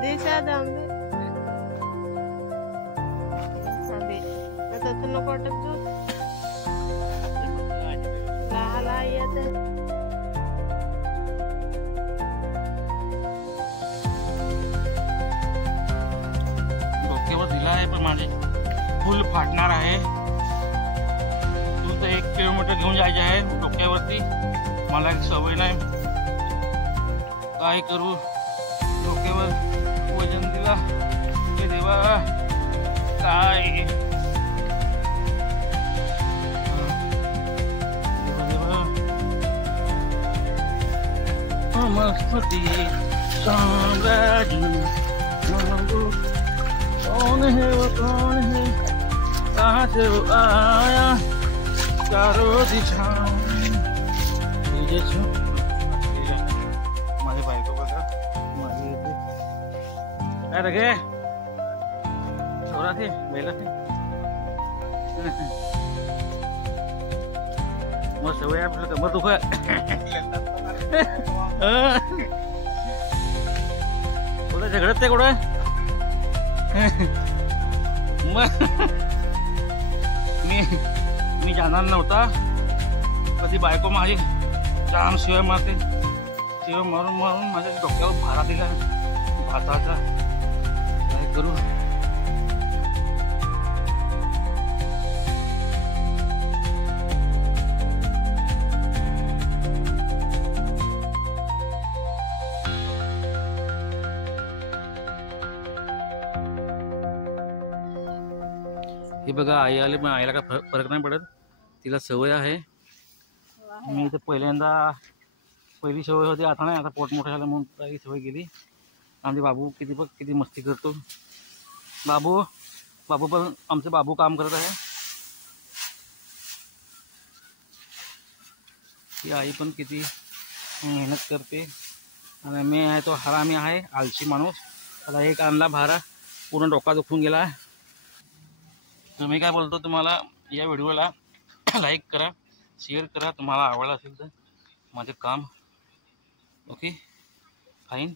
दिशा जाऊन दे आता नको वाटत तू लहाला येत डोक्यावर दिला आहे पण माझे फुल फाटणार आहे। तू तर 1 किलोमीटर घेऊन जायचे आहे डोक्यावरती, मला एक सवय नाही, काय करू, डोक्यावर वजन दिला हे देवा काय मस्ती साम्राज्य कौन है वो कौन है, कहाँ से वो आया, चारों दिशाओं माझी बायको बघा माझी येते काय रे गे छोरा थे बैला थे मग सवय आपलं कमर दुख कुठं झगडत ते कुठं मी जाणार नव्हता, कधी बायको माझी जाम शिवाय मारते, शिवाय मारून मारून माझ्या डोक्यावर भारा दिला भाताचा, काय करू। हे बघा आई आली, पण आईला काय फरक नाही पडत, तिला सवय आहे। मी इथे पहिली सवय होती, आता नाही, आता पोट मोठं झालं म्हणून काही सवय गेली। आमचे बाबू किती मस्ती करतो, बाबू पण आमचे बाबू काम करत आहे, ती आई पण किती मेहनत करते, आणि मी आहे तो हरामी आहे, आळशी माणूस, त्याला एक आणला भारा पूर्ण डोका दुखून गेला। तर मी काय बोलतो, तुम्हाला या व्हिडिओला लाईक करा, शेअर करा, तुम्हाला आवडला असेल तर माझे काम। Okay fine.